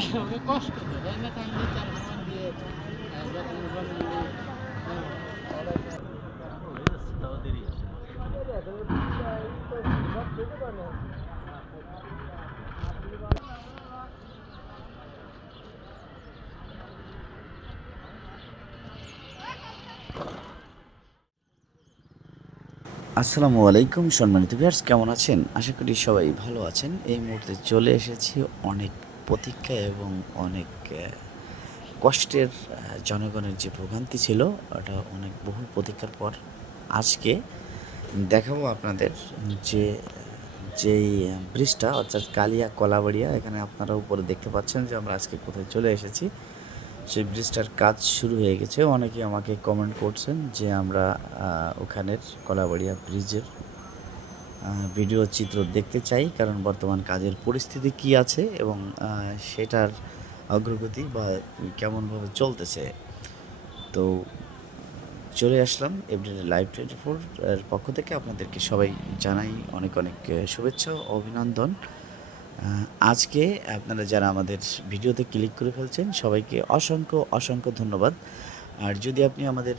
অনেক কষ্ট চার দিয়ে আসসালামু আলাইকুম সম্মানিত ভিউয়ার্স, কেমন আছেন? আশা করি সবাই ভালো আছেন। এই মুহূর্তে চলে এসেছি অনেক প্রতীক্ষা এবং অনেক কষ্টের জনগণের যে ভোগান্তি ছিল, ওটা অনেক বহু প্রতীক্ষার পর আজকে দেখাবো আপনাদের যে, যেই ব্রিজটা, অর্থাৎ কালিয়া কলাবাড়িয়া, এখানে আপনারা উপরে দেখতে পাচ্ছেন যে আমরা আজকে কোথায় চলে এসেছি। সেই ব্রিজটার কাজ শুরু হয়ে গেছে। অনেকে আমাকে কমেন্ট করছেন যে আমরা ওখানের কলাবাড়িয়া ব্রিজের ভিডিও চিত্র দেখতে চাই, কারণ বর্তমান কাজের পরিস্থিতি কি আছে এবং সেটার অগ্রগতি বা কেমনভাবে চলতেছে। তো চলে আসলাম এভরিডে লাইভ টোয়েন্টি ফোর এর পক্ষ থেকে আপনাদেরকে সবাই জানাই অনেক অনেক শুভেচ্ছা অভিনন্দন। আজকে আপনারা যারা আমাদের ভিডিওতে ক্লিক করে ফেলছেন, সবাইকে অসংখ্য অসংখ্য ধন্যবাদ। আর যদি আপনি আমাদের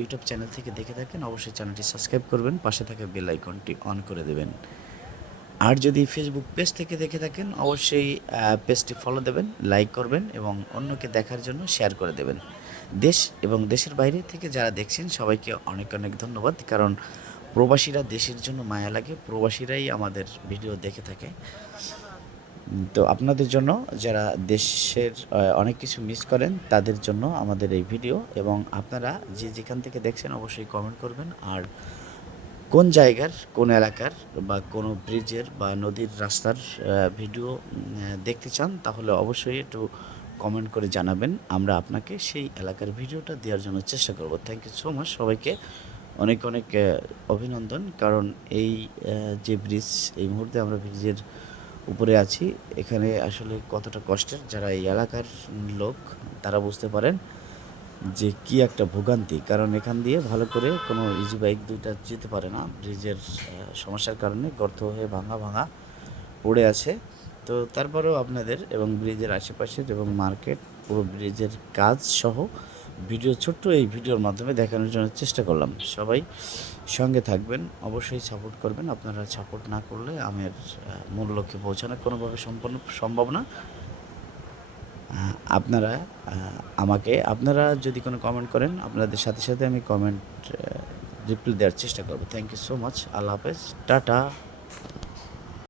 ইউটিউব চ্যানেল থেকে দেখে থাকেন, অবশ্যই চ্যানেলটি সাবস্ক্রাইব করবেন, পাশে থাকা বেল আইকনটি অন করে দেবেন। আর যদি ফেসবুক পেজ থেকে দেখে থাকেন, অবশ্যই পেজটি ফলো দেবেন লাইক করবেন এবং অন্যকে দেখার জন্য শেয়ার করে দেবেন। দেশ এবং দেশের বাইরে থেকে যারা দেখছেন, সবাইকে অনেক অনেক ধন্যবাদ। কারণ প্রবাসীরা দেশের জন্য মায়া লাগে, প্রবাসীরাই আমাদের ভিডিও দেখে থাকে। তো আপনাদের জন্য যারা দেশের অনেক কিছু মিস করেন, তাদের জন্য আমাদের এই ভিডিও এবং আপনারা যে যেখান থেকে দেখছেন অবশ্যই কমেন্ট করবেন। আর কোন জায়গার, কোন এলাকার বা কোনো ব্রিজের বা নদীর রাস্তার ভিডিও দেখতে চান, তাহলে অবশ্যই একটু কমেন্ট করে জানাবেন। আমরা আপনাকে সেই এলাকার ভিডিওটা দেওয়ার জন্য চেষ্টা করব। থ্যাংক ইউ সো মাচ সবাইকে। অনেক অনেক অভিনন্দন। কারণ এই যে ব্রিজ এই মুহূর্তে আমরা ব্রিজের উপরে আছি। এখানে আসলে কতটা কষ্টের, যারা এই এলাকার লোক, তারা বুঝতে পারেন যে কি একটা ভোগান্তি। কারণ এখান দিয়ে ভালো করে কোনো ইজি বাইক দুইটা যেতে পারে না। ব্রিজের সমস্যার কারণে গর্ত হয়ে ভাঙা ভাঙা পড়ে আছে। তো তারপরেও আপনাদের এবং ব্রিজের আশেপাশের এবং মার্কেট পুরো ব্রিজের কাজ সহ ভিডিও ছোট্ট এই ভিডিওর মাধ্যমে দেখানোর জন্য চেষ্টা করলাম। সবাই সঙ্গে থাকবেন, অবশ্যই সাপোর্ট করবেন। আপনারা সাপোর্ট না করলে আমার মূল লক্ষ্যে পৌঁছানো কোনোভাবে সম্পন্ন, সম্ভব না। আপনারা আমাকে, আপনারা যদি কোনো কমেন্ট করেন, আপনাদের সাথে সাথে আমি কমেন্ট রিপ্লাই দেওয়ার চেষ্টা করব। থ্যাংক ইউ সো মাচ আল্লাহ হাফেজ। টাটা।